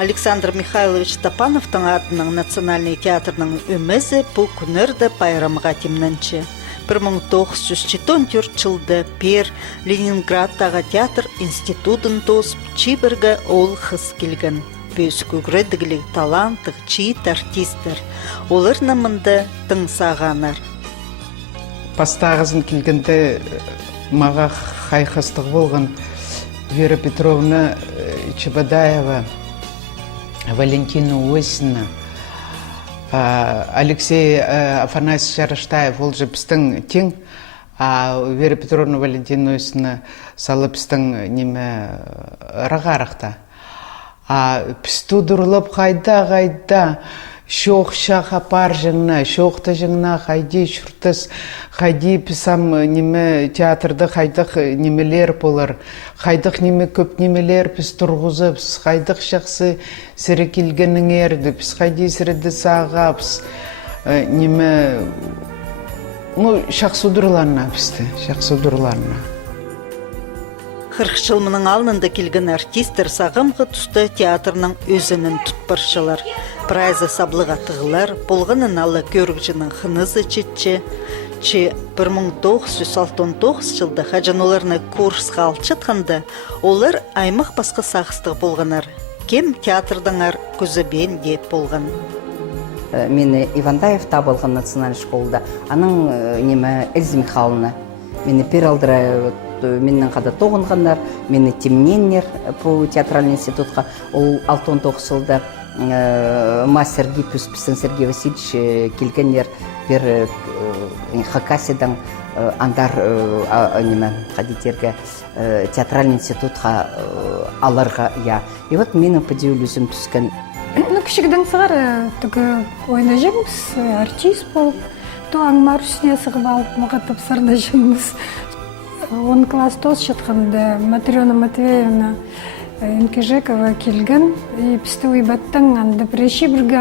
Александр Михайлович Тапановтың атының национальный театрның өмізі бұл күнерді байрамға темнінші. 1914 жылды Пер Ленинградтағы театр институтын тосып, чибіргі ол қыз келген. Бөз күгредігілік таланттық чиит артистер. Олар намынды тыңсағанар. Пастағызын келгенде маға қайқыстық болған Вера Петровна Чебадаева, Валентина Осина, Алексей Афанасьевич Жарыштаев, ол же біздің тең, Вера Петровна Валентина Осина салы біздің неме рағарықта. Пісті дұрылып қайда, шоқ апар жыңна, шоқта жыңна, қайди шүртіс, қайди пісам неме театрды қайдық немелер болар, қайдық неме көп немелер піс тұрғызы, піс қайдық шақсы сірі келгенің ерді, піс қайди сіріді саға, піс неме, шақсы дұрларына пісті, шақсы дұрларына. 40 жылмының алынында келген артистер сағымғы түсті театрның өзінің тұтпаршылар. Прайзы саблыға тығылар, болғанын алы көргжінің қынызы четче. 1969 жылда хажануларны курсқа алчытқанды, олар аймақ басқа сағыстық болғанар. Кем театрдыңар көзібен деп болған. Мені Ивандаевта болған национальный школда, аның неме Эльза Михайловна. Мені пералдыра менің қада тоғынғандар, мені темненнер по театральный институтқа. Ол 69 жылда мастер гипюс пісін Сергей Васильевич келгенер бір Хакасидан андар қадетерге театральный институтқа аларға. И вот менің подеулізім түскен. Кішігіден сығар түгі ойна жеміз, артист болып, туаңмар үстіне сығып алып, мұғатып сырда жеміз. 10 класс тоз шатқанда Матрена Матвеевна Инкежекова келген, и пісті ойбаттың аңды біреші бірге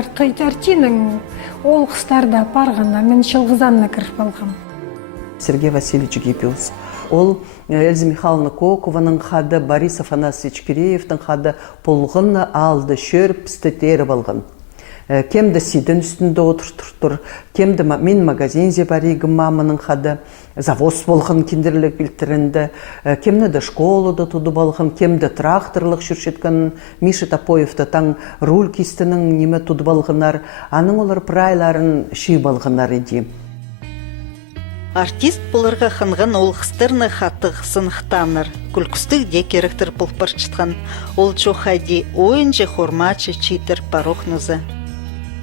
артиның ол қыстарды апарғана, мен шылғызанна кіріп алғам. Сергей Васильевич Гиппиус. Ол Эльза Михайловна Кокованың қады, Борис Афанасьевич Киреевтің қады полғынны алды, шөріп пісті теріп алған. Кемді сиден үстінде отыртыр, кемді мен магазинзе баригім мамының қады, завоз болған кендерлік білтірінді, кемді де школыда туды болған, кемді тракторлық жүршеткен Миша Топоевті таң руль кистінің неме туды болғанар, аның олар прайларын ши болғанар еді. Артист бұларға қанған ол қыстырны қаттық сынықтаныр. Күлкістік де керектір бұлпар чытқан. Ол чоқайди ойынжы хормачы читер парохнызы.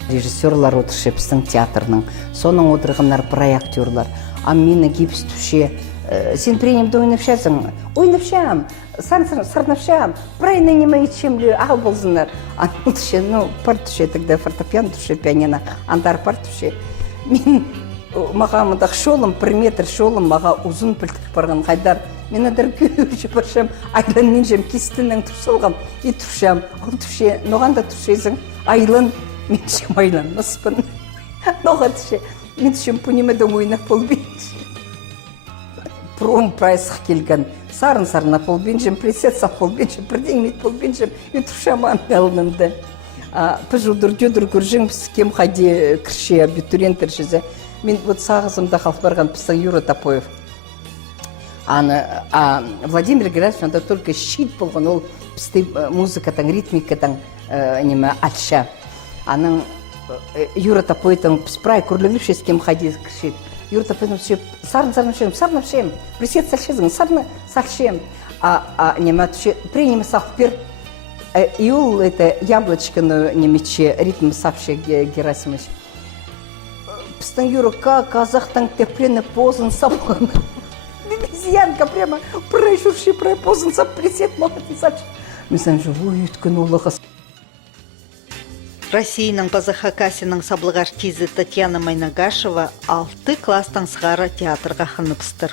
Режиссерлар отыршы біздің театрның, соның отырғандар проектерлар. А мені гипс түше, сен пренемді ойнапшасың, ойнапшам, сарнапшам, прайны неме етшемлі, ағыл болзынар. Аның түше, пар түше, тогда фортепиано түше, пианино, андар пар түше. Мен маға мұдақ шолым, 1 метр шолым, маға ұзын пілтік барған қайдар. Мен адар көрші баршам, айлан мен жем кестінің тұрсылғам, и тұршам, ол түше, ноғанда түшесің, айлан, мен шем айлан, мұспын, ноға түше, мен шем пунемедің ойнақ болбейінші. Пром прайсық келген, сарын-сарына болбейіншім, пресетсақ болбейіншім, бірден мет болбейіншім, и тұршам аңғалынымды. Пыжылдыр-дöдір көржің біз кем қайде кірше, абитуриенттер жезе. Мен вот сағызымда қалып барған пістің Юра Топоев. Владимир Георгиевич анда только щит болған, ол пісті музыкатың, ритмикатың неме атша. Аның Юра Топоевтың піспірай күрлігіліп шес кем қайде кіршет. Юра Топоевтың шеп сарын-сарнапшем, пресет сәлшезің, сарны-саршем. Неме түше, пренемі сақ пер. И ол яблочканы немече ритм сапше Герасимович. Пістің Юрка қазақтың теплені позын сапған. Зиянка прямо прайшурши позын сап, пресет молатын сапшы. Мен сан живой өткен олығыз. Россияның База Хакасияның саблық артизі Татьяна Майнагашева 6 кластың сығары театрға қыныпстыр.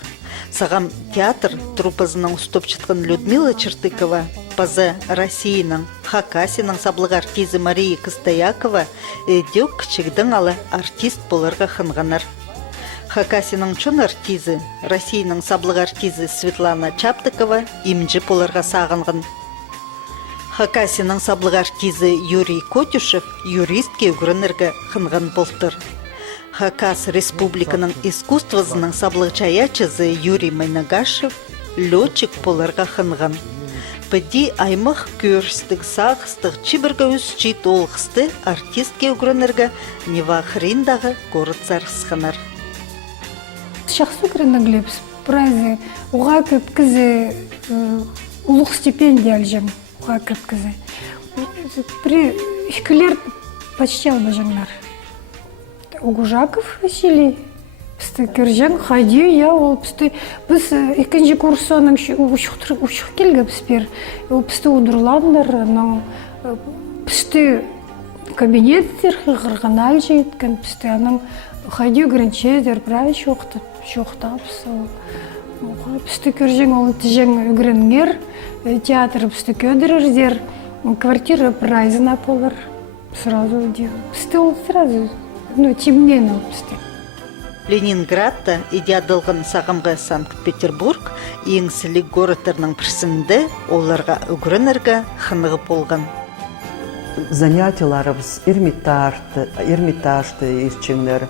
Сағам театр труппасының ұстып чытқан Людмила Чертыкова, База Россияның Хакасияның саблық артизі Мария Кыстаякова дөк кішігдің алы артист боларға қынғанар. Хакасияның чон артизі, Россияның саблық артизі Светлана Чаптыкова имджі боларға сағынған. Хакасияның саблық артизі Юрий Котюшев юристке үгірініргі хынған болтыр. Хакас Республиканың искусствозының саблық чаячызы Юрий Майнагашев летчик поларға хынған. Пәді аймақ көрістік сағыстық чибіргі үсчит олғысты артистке үгірініргі Нева Хриндағы горыцар сханар. Шахсу кренеглепс прайзы уға көпкізі улық стипендия алжым уға көпкізі. При үшкілер почти албажаңнар. Угужаков Василий, пісті кіржен, хайди, я, ол пісті, біз екінші курсоның ұшық келгі піспер, ол пісті ұдырладыр, пісті кабинеттер қырған алжы еткен, пісті аның хайди үгірінчедер, бірай шоқтапсы. Пісті кіржен, ол тіжен үгіренгер, театр пісті көдірірдер, квартира прайзына полыр, сразу өдеу. Пісті ол сразу, темнен ол пісті. Ленинградта идеадылғын сағымғы Санкт-Петербург еңсілік городтарының бірсінде оларға үгірініргі хынығы болған. Занятияларыбыз Эрмитажды ешчіңлер,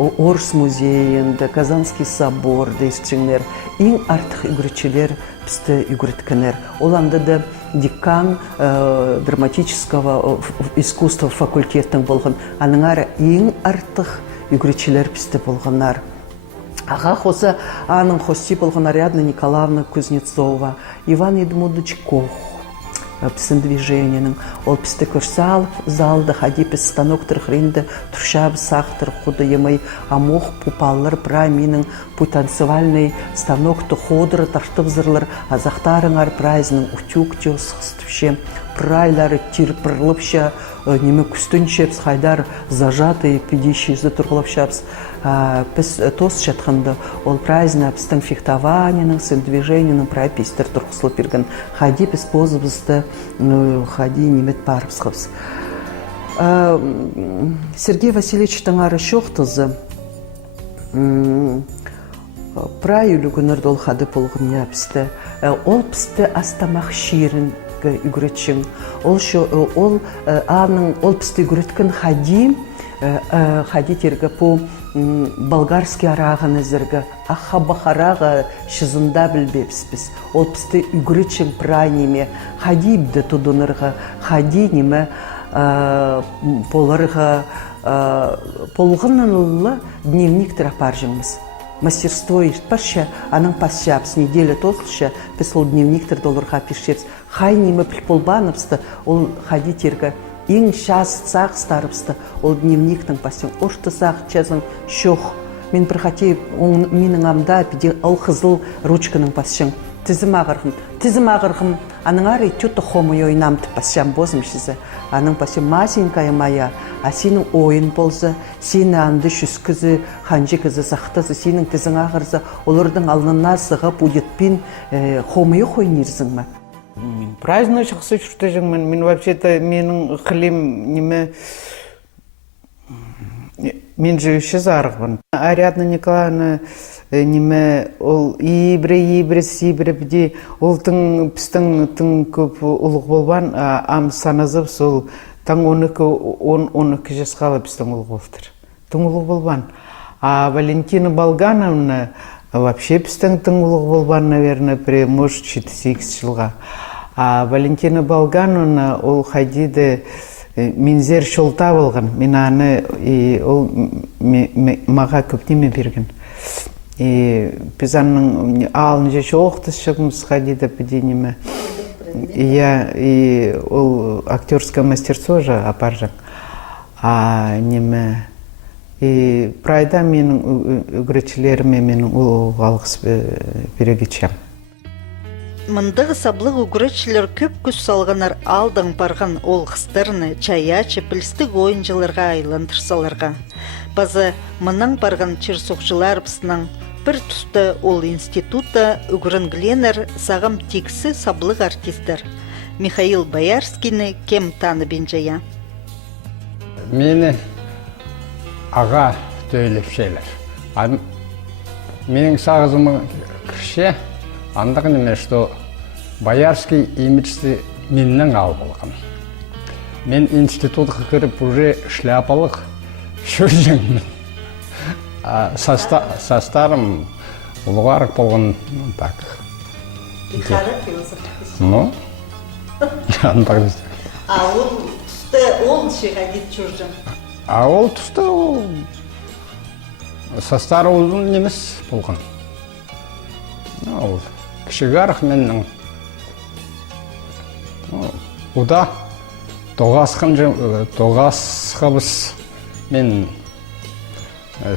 Орыс музейінде, Казанский соборды ешчіңлер, ең артық үгірічілер бізді үгіріткінер. Оланда да декан драматического искусства факультеттің болған. Аның ары ең артық үгірічілер бізді болғанар. Аға қоса аның хости болған Ариадна Николаевна Кузнецова, Иван Эдмундович Кох, пісін движениенің. Ол пісті көрсал залды, хади піс станоктыр хринді, тұршабы сақтыр құды емей, амоқ пупаллар прайминің танцевальный станокты ходыры таштып зырлар, азақтарыңар прайзының утюг теосықстывше, прайлары тирпырлыпша, немі күстіншепс, хайдар зажатый педищизді тұрғылапшапс. Біз тос жатқанды, ол прайзына біздің фехтованияның, движениенің прайпистер тұрғысылып берген. Хади біз позыбызды, хади немет барыпсқыбыз. Сергей Васильевичтің ары шоқтызы, прай үлігінірді ол хады болғын я бізді. Ол бізді астамақ шерін үгіретшін. Ол бізді үгіреткін хади тергі по болгарский арағын әзіргі, аха бахараға шызында білбепс біз. Ол бізді үгіретшін прай неме, хади бді тұдынырға, хади неме полырға, полғынын ұлы дневник тірапаржыңыз. Мастерство ешпарша, аның пасшапс, неделя толықша, біз ол дневниктер долларға пешепс. Хай немі пілполбаныпсты, ол хади тергі. Ең шас сақ старыпсты, ол дневниктің пасен. Ошты сақ чазын шоқ. Мен бір қате, менің амда пиде ол қызыл ручканың пасшың. Тізім ағырғым, аның ары тюті хомы ойнамды пасшам бозым шізі. Аның пасен масенькая моя, а сенің ойын болсы, сені анды шүскізі, ханжы кізі сақтызы, сенің тізің ағырзы, олардың алынына сығып, ұйытпен хомы ойнерзің ма? Мен праздно шықсы жүрті жыңмын. Мен вообще-то менің қылем неме... Мен жүйші зарғын. Ариадна Николаевна неме ол ибре біде олтың пістің көп ұлық болбан, ам саназып сол таң 12 жасқалы пістің ұлық болдыр. Тың ұлық болбан. А Валентина Болгановна вообще пістің ұлық болбан, наверное, может 7-8 жылға. А Валентина Болгановна ол хайдиді мензер шолта болған. Мен аны ол маға көптеме берген. Біз анның алын жеші оқтыс шығымыз хайдиді біденеме. Ол актерское мастерство же апар жақ. А неме... Прайда менің үгіретшілеріме менің ол ғалғыс берегечем. Мындығы саблық үгіретшілер көп күш салғанар алдың барған ол қыстырны чаячы білістік ойынжыларға айландырсаларға. Базы мұның барған черсоқшылар бісінің бір тұсты ол института үгірінгленер сағым тексі саблық артистер. Михаил Боярскийні кем таны бенжая? Мені аға төйлепшелер. Менің сағызымы кірше, андық неме, что боярский имиджді менің ал болған. Мен институтқа кіріп уже шляпалық шөлжеңмін. Састарым ұлғарық болған так. Ну, андақ десем. ол шеға кет жүржің. Ол тұста састары ұлын немес болған. Ол кішігарық менің. Ұда тоғасқабыз мен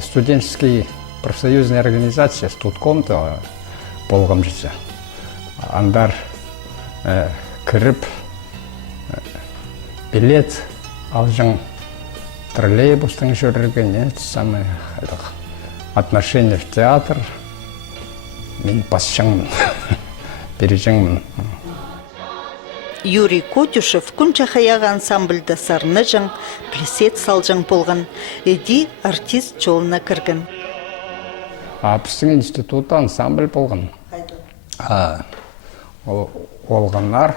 студенческий профсоюзная организация студкомда болғам жүрсе. Андар кіріп билет алжың троллейбустың жүрген отношение в театр мен басшыңмын, бережіңмін. Юрий Котюшев күнча хаяға ансамбльда сарны жың, плесет салжың болған, эди артист жолына кірген. Біздің институтта ансамбль болған. Олғанлар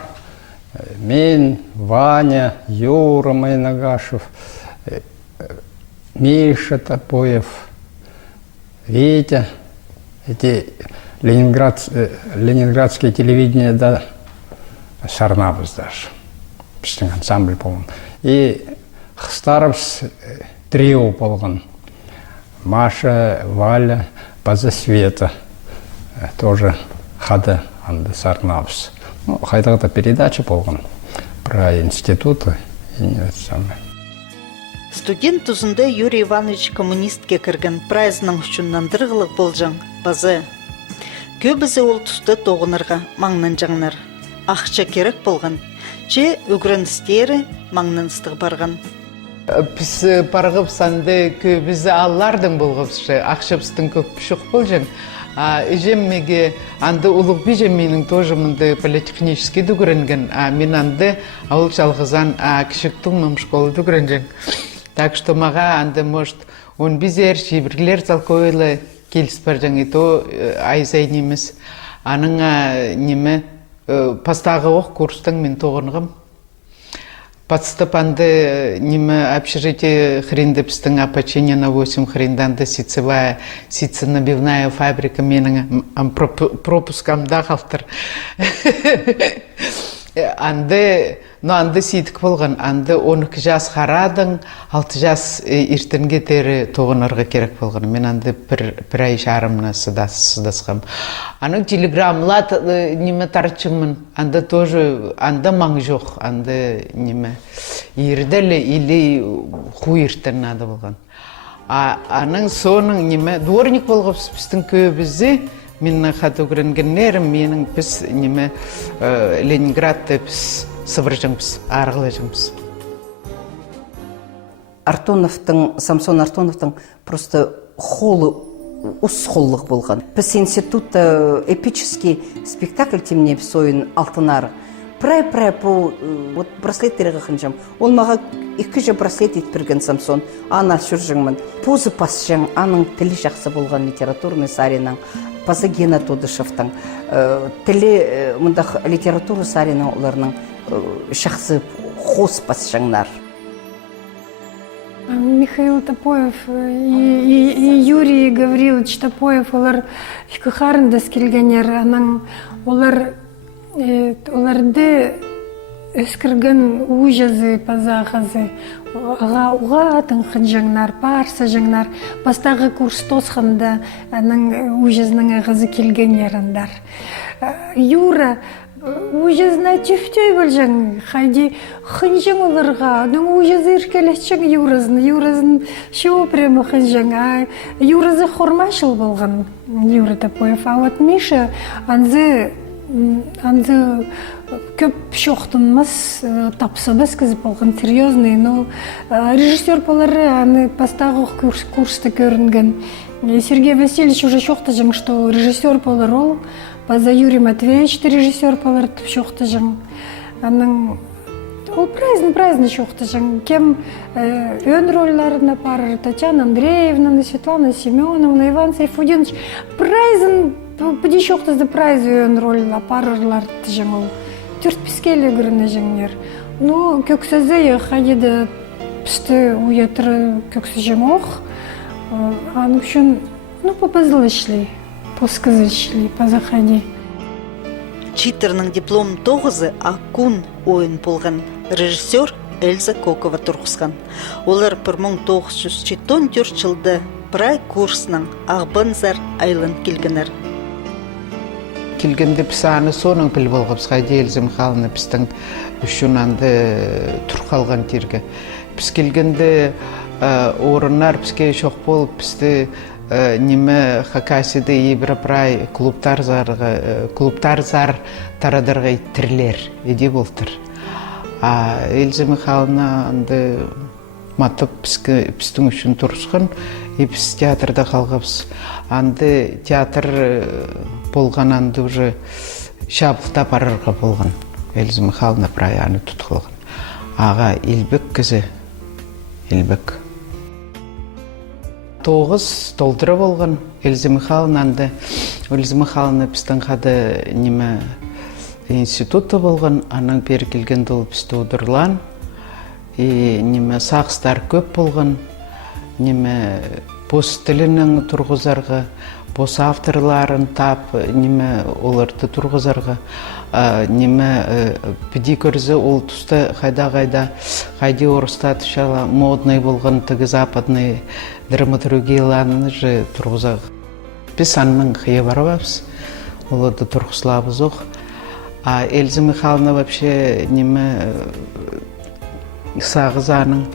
мен, Ваня, Юра Майнагашев, Миша Топоев, Витя. Эти ленинградские телевидения да сарнабыз даже. Біздің ансамбль болған. И Хстаровс трио болған. Маша, Валя, База Света. Тоже хады анды сарнабыз. Қайдағыда передача болған про институты. Студент тұзында Юрий Иванович коммунистке кірген прайзының үшіннан дырғылық болжың, базы. Көбізі ол тұсты тоғынырға маңнан жаңнар. Ақша керек болған, че өгіріністері маңнан ыстық барған. Біз барғып санды көбізі аллардың болғапшы, ақшапыстың көп пүшік болжың. Ежеммеге анды ұлық бейжем менің тоже мұнды политехнический дүгірінген, мен анды ауыл жалғызан кішіктің мұм школы дүгірінген. Так что маға анды может он бізер шебірлер залкойлы келіс бар жаң, ето айзай неміз. Аның неме пастағы оқ курстың мен тоғынғым. Подстып анды неме общежитие хренді пістің опочение на 8 хренданды ситценабивная фабрика менің пропускамда қалтыр. Анды сейдік болған, анды 12 жас қарадың, 6 жас ертінге тері тоғынырға керек болған. Мен анды бір ай жарымына сыдасқам. Аның телеграмлат неме тарчымын, анды тоже, анды маң жоқ, анды неме ерділі или ху ертін ады болған. Аның соның неме дворник болғып біздің көбізі, мен қады көрінгенлерім, менің біз неме Ленинградты біз сывыржыңбыз, арғылыжыңбыз. Самсон Артоновтың просто холы ұсқоллық болған. Біз институтта эпический спектакль темне сойын алтынар. Прай по браслеттерге қынжам. Ол маға 2 же браслет етпірген Самсон. Ана шүржіңмін. Позы пасшың, аның тілі жақсы болған литературный саринан. Пазы Гена Тодышевтың. Тілі мұндақ литература саринан оларының шақсы қос пасшыңнар. Михаил Топоев и Юрий Гаврилович Топоев олар хикахарында скелгенер, аның оларды өскірген ужазы пазағазы уға атын қынжаңнар, парса жаңнар, бастағы курс тосқанда аның ужазның ағызы келгенер андар. Юра ужазна тюфтей болжаң, хайди қынжаң оларға, аның ужазы иркелесчің юразын шеу прямо қынжаң, юразы хормашыл болған Юра Топоев, а вот Миша анзы көп шоқтынмыз, тапсыбыз кіз болған, серьезный, но режиссер болары аны бастағы курсты көрінген. Сергей Васильевич уже шоқты жың, что режиссер болар ол, база Юрий Матвеевич режиссер болар түп шоқты жың. Ол праздный шоқты жың. Кем өн ролларына пары Татьяна Андреевна, Светлана Семеновна, Иван Сайфудинович. Падишоқтызды прайз өйін роль апарырлар тіжің ол. Түрт піскелі көріне жеңдер. Ну, көксізі қайдеді пісті уятыры көксі жең оқ. Аның үшін, ну, попазыл ішлей, поскызы ішлей, пазақайди. Читерның диплом тоғызы Акун ойын болған режиссер Эльза Кокова тұрғысқан. Олар 1974 жылды прай курсының ағбынзар айлын келгенер. Келгенде біз аны соның піл болғапыз, қайда Эльза Михайловна біздің үшін анды тұр қалған терге. Біз келгенде орындар бізге шоқ болып, бізді неме Хакасиды ебір прай клубтар зар тарадырға иттірлер, еде болтыр. Эльза Михайловна анды матып біздің үшін тұрысқан, біз театрда қалғапыз. Анды театр болған анды уже шабылта барырға болған. Эльза Михайловна прай аны тұтқылған. Аға Илбек кізі, Илбек. 9 толтыры болған Эльза Михайловна анды. Эльза Михайловна біздің қады неме институты болған, аның бері келгенде ол бізді ұдырлан. Неме сақстар көп болған, неме бос тілінің тұрғызарға, бос авторларын тап, неме оларды тұрғызарға, неме біді көрізі ол тұсты қайда орыста тұшала модный болған түгі западный драматургияланы же тұрғызақ. Біз анның қия барабыз, оларды тұрғызылабыз оқ. Эльза Михайловна вообще неме сағызаның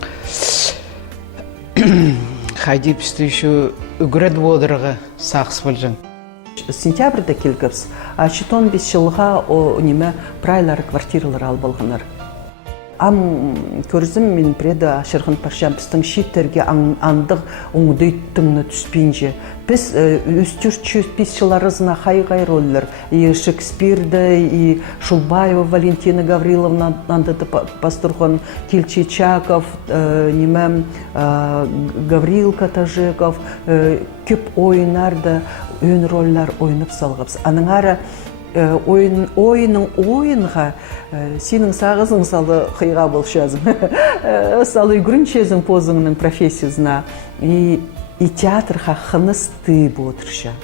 қайда бізді еще үгірет бодырға сақсы болжың. Сентябрьда келгіпс, 15 жылға неме прайлары квартиралар ал болғанар. Көрізім мен преді ашырғын паршам біздің шеттерге андық оңдыйттыңны түспейінже. Біз үстір-5 жыларызына қай роллер. Шекспирді, Шулбаева Валентина Гавриловна андыды пастырған, Кельчичаков, Гаврилка Тажеков, көп ойынарды, өн роллар ойынып салғапсы. Аның ары ойынға сенің сағызың салы қиға болшазың. Салы үйгірінчезің позыңның профессиясына. И театрға қынысты бұтырша.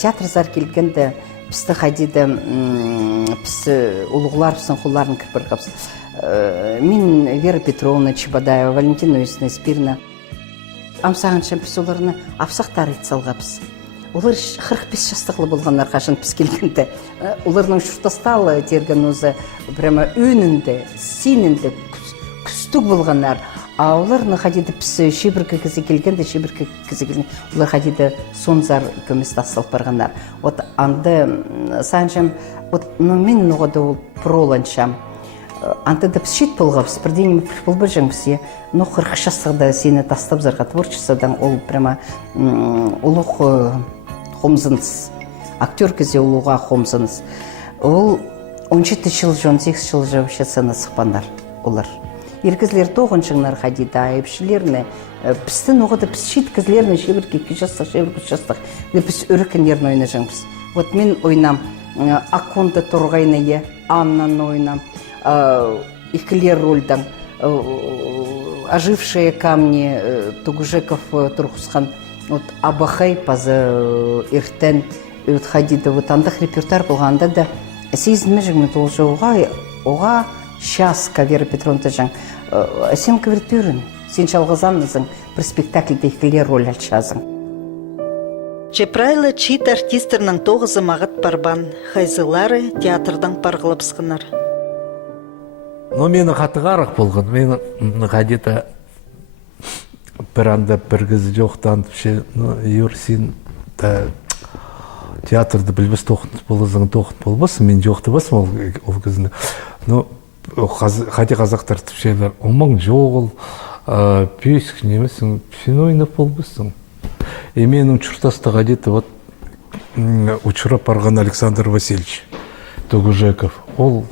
Театр зар келгенде бізді қайдеді біз ұлығылар біздің құлларын кірпір қапсы. Мен Вера Петровна Чебадаева, Валентина Юсина Спирна. Амсағанша біз оларыны апсақтар етсалғапыз. Олар 45 жастықлы болғандар қашын біз келгенде. Оларының шұртасталы терген өзі прямо өнінде, сенінде күстік болғандар. Оларының қадеді біз шебіркі кізі келгенде, олар қадеді сонзар көместі асылып барғандар. Анды сағаншам, мен оғады ол проланшам. Анты да біз шет болғапыз, бірден бұл бір жаң біз, 40 жастықда сені тастап зарға творчестводан ол прямо ұлық хомзыныз, актер кезе ұлуға хомзыныз. Ол 17 жыл, 18 жыл жаушы сыны сықпандар олар. Еркізлер 9 жылнар қадида, әйіпшілеріне, біздің оғыда біз шет кізлеріне шебірке 2 жастық, біз өрікіндерін ойны жаңбыз. Вот мен ойнам, Аконда Тұрғайны, Аннан ойнам, Икілер рөлдің, Ожившие камни Тугужеков тұрғысқан, Абахай пазы иртен өтхадиді, андық репертуар болғанда да сезінме жыңны толжы оға шаска Вера Петровна жаң сен көвертөрін, сен шалғызанызың бір спектакльде Икілер рөл алшазың. Чепрайлы чит артистерның 9 мағыт барбан, хайзылары театрдан парғылапсқынар. Но мені қатығарақ болған, мені қадеті бір анда бір кезі жоқтан сен театрды білбес тоқытын болызың тоқыт болбасын, мен жоқты басым ол кезінде. Но қате қазақтар түпшелер, омаң жоғыл, пейсік немесің, сен ойнап болбасын. Менің чұртасты қадеті ұшырап барған Александр Васильевич Тугужеков. Ол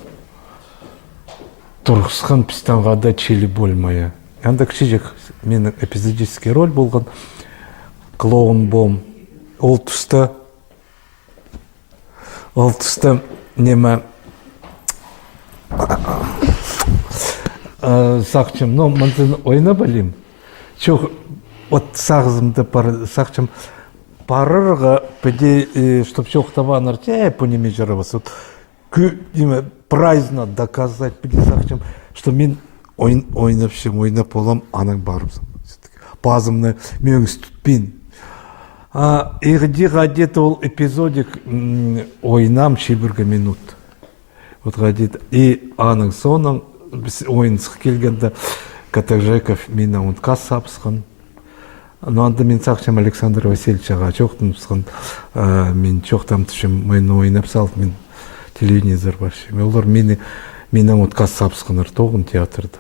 тұрғысқан пистанғада челі болмая. Анда кішежек менің эпизодический роль болған клоун бом ол тұста неме сақчым, но мынзын ойна білем. Чоқ, от сағызымды сақчым парырға пәде, чтоб чоқтаван арчай понеме жарабасы. Кü деме праздно доказать пәде сақчым, что мен ойнап олам, анаң барымсың. Базымны мөңіз түтпен. Егде ғадет ол эпизодик ойнам шебіргі минут. Вот ғадет. И аның соның ойынсық келгенде Катажеков мені ұнтқа сапсқан. Но анда мен сақшам Александр Васильевичаға жоқтымсқан. Мен жоқтам түшім, мен ойнап салып, мен телевизор баршым. Олар мені ұнтқа сапсқаныр тоғын театрда.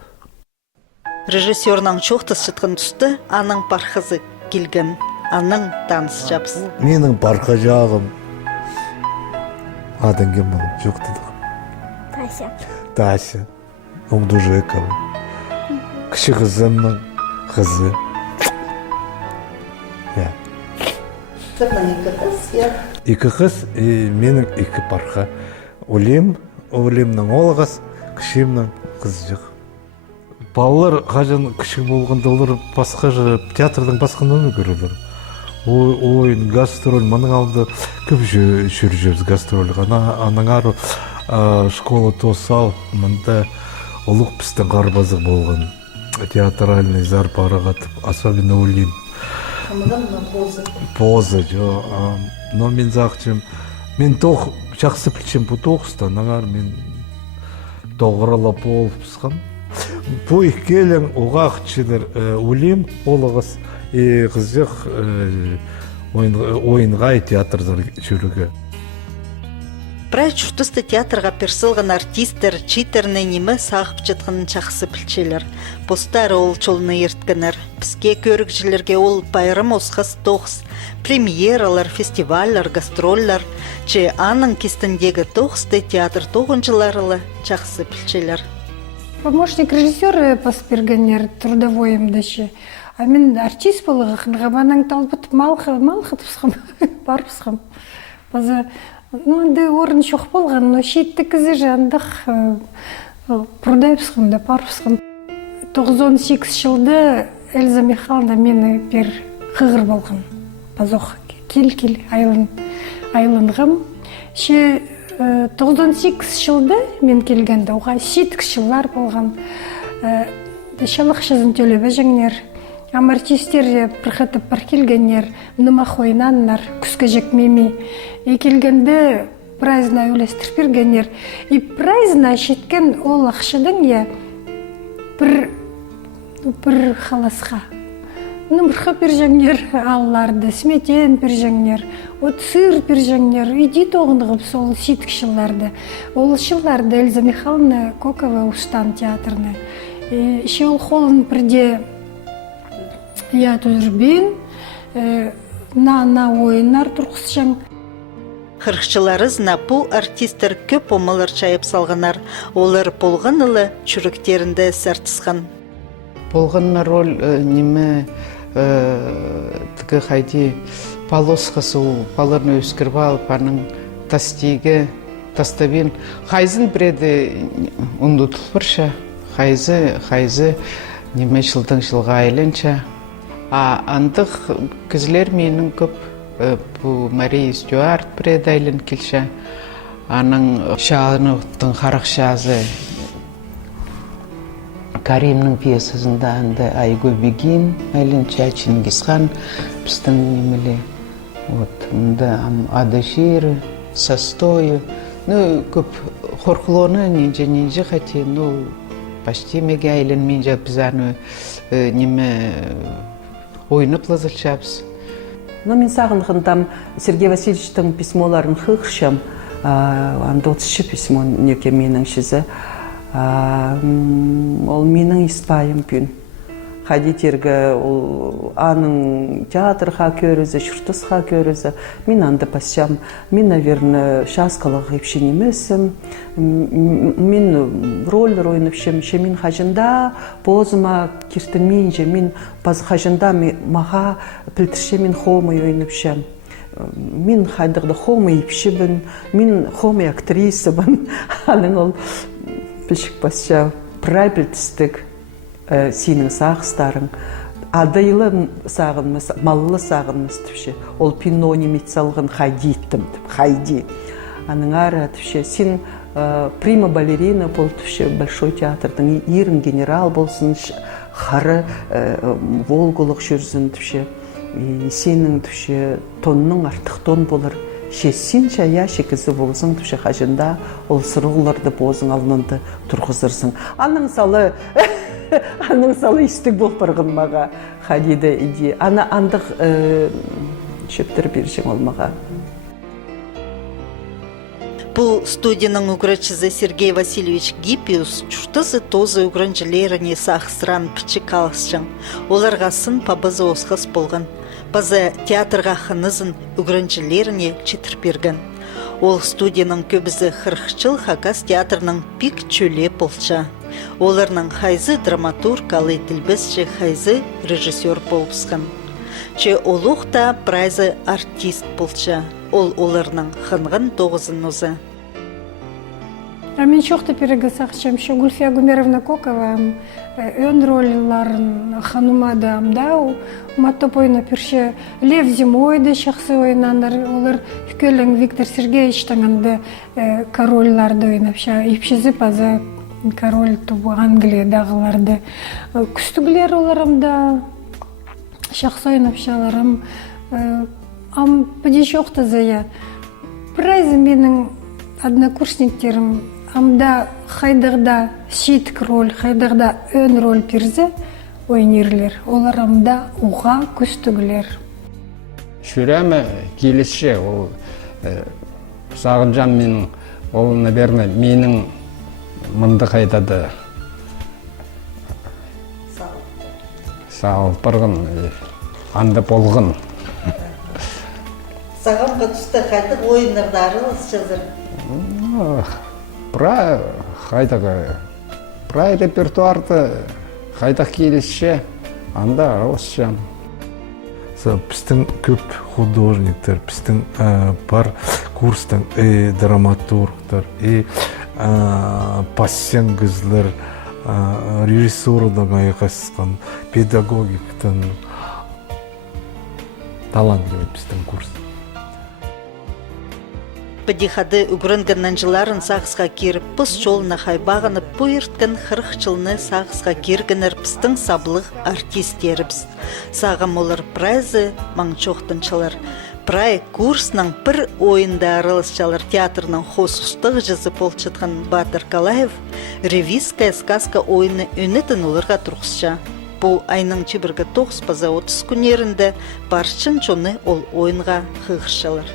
Режиссерның чоқтыс шытқын түсті, аның парқызы келген, аның таныс жапсы. Менің парқа жағым адың кем болым, жоқтыдық. Тася. Оңдужекова. Кіші қызымның қызы. Екі қыз, менің екі парқа. Олемнің олғас, кішімнің қызы жақ. Балалар қажан кіші болғанда олар басқа театрдың басқанын көрілер. Ойын, гастроль, мұның алды көп жүржеріз гастроль. Аның ары школа тосал, мұнда олық пістің қарбазық болған. Театральный зар парағатып, особенно Олим. Поза, жо. Но мен зақчым, мен тоқ, жақсы пілчем бұ тоқыста, нағар мен тоғырала болып пысқан. Бұ келің оғақ чедір Олим, олығыз қызық ойынға театрдар жүрігі. Прай чуртысты театрға персылған артистер, читерні немі сағып жетқанын чақсы пілчелер. Постары ол чолыны ерткінер. Бізге көрікшілерге ол байрым осқас тоқс, премьералар, фестиваллар, гастроллар, че аның кестіндегі тоқсты театр тоғыншыларылы чақсы пілчелер. Помощник режиссера паспергенер трудовой имдаши. А мен артист болыға қынғабаның талбыт малқы тұпсқым, бар пысқым. Базы, анды орын шоқ болған, но шетті кізі жандық продай пысқым да бар пысқым. 98 жылды Эльза Михайловна мені бір қығыр болған. Базоқ, кел, айланғым. 98 жылды мен келгенде, оға 7 жыллар болған. Шалық шызын төлебе жәңнер. Артистер прихатып бар келгеннер, нымақ ойнаннар, күскі жекмеми. Келгенде прайзына өлестір бергенер. И прайзына шеткен ол ақшыдың бір қаласқа. Нымырқы бір жәңнер алларды, сметен бір жәңнер, от сыр бір жәңнер, иди тоғындығып сол 7 жылларды. Ол жылларды Эльза Михайловна Кокова ұстан театрны. Ше ол қолын бірде я тұжырбен, на ойынар тұрқысшаң. Қырықшылары знапу артистер көп омалар чайып салғанар, олар болғанылы чүріктерінде сәртісқан. Болғанна роль неме тігі қайди полосқасы баларны өскірбал, паның тастиге, таставен. Қайзын біреді ұндытылбырша, қайзы неме жылдың жылға айленча. Андық кізлер менің көп бұл Мария Стюарт біреді айлен келші. Аның шағынықтың қарақшазы Каримның пьесасында анды Айгө Бегин айленчі Чингисхан біздің немелі. Адаширы, Састойы. Көп қорқылуыны ненже қате, почти меге айлен мен жа бізаны неме ойынып лазылшапс. Но мен сағынғын там Сергей Васильевичтің письмоларын хықшам, анда 30 письмо неке менің шізі. Ол менің испайым пүн. Хадитергі аның театрға көрізі, шүртісқа көрізі. Мен анда пасшам, мен, наверное, шасқалық епшен емесім. Мен роль ойныпшем, мен хажында позыма кертілмейінже, мен хажында маға пілтірше мен хомы ойныпшем. Мен хайдырды хома ипшібін, мен хома актрисыбын. Аның ол білшік басша прайбілтістік сенің сағыстарың. Адайлы сағынмыз, маллы сағынмыз түпше. Ол пиноним итсалғын хайди иттім, хайди. Аның ары түпше, сен прима балерина бол түпше Большой театрдың ерін генерал болсын, қары волголық жүрсін түпше. Сенің түпше тонның артық тон болыр. Сен шая шекізі болсың түпше қажында, ол сұрғыларды бозың алынынды тұрғызырсың. Аның салы істік бол барғын маға қадиді иде. Ана андық шөптір бершің олмаға. Бұл студияның уграчызы Сергей Васильевич Гиппиус чуштызы тозы угранжылеріне сақсыран пічік алысчың. Оларға сын пабызы осқыз болған. Базы театрға қынызын угранжылеріне четір берген. Ол студияның көбізі қырықчыл Хакас театрының пик чөле болча. Оларның хайзы драматург, алы тілбізші хайзы режиссер болыпсқан. Че олуқта прайзы артист болча. Ол оларның қынғын тоғызын өзі. Мен шоқты перегі сақшым, Гульфия Гумеровна Кокова өн ролларын ханумады амдау, маттоп ойна перше Лев Зимойды шақсы ойнандар, олар хүкелің Виктор Сергеевичтің анды корольларды ойнапша, епшізі пазы король тубы Англиядағыларды. Күстігілер оларымда шақсы ойнапшаларым. Ам пыди шоқты зая. Прайзы менің однокурсниктерім амда хайдығда шитік роль, хайдығда өн роль перзі ойнерлер. Олар амда уға күстігілер. Шүрәмі келісші, ол Сағынжан менің, ол, наверное, менің мынды қайдады. Сағыл бірғын, анды болғын. Саған қатысты қайтық ойындарды арылыз жазыр? Бұрай репертуарды қайтақ келісше, анда арылызшы. Біздің көп художниктер, біздің бар курстың драматургтар, пассиангызлар, режиссурадан айқасқан, педагогиктан талантлы біздің курс. Падихады угрынгыннан жыларын сағысқа керіп, пұс жолына хайбағынып, бұйырткен 40 жылны сағысқа кергінір пістің саблық артистеріпс. Сағым олар прайзы маңчоқтыншылар. Прай курсның бір ойында арылысчалар театрның хосустық жазы полчытқан Батыр Калаев ревизская сказка ойыны өнетін оларға тұрғысша. Бұл айның 29 паза 30 күнерінде баршын жоны ол ойынға қығышшалар.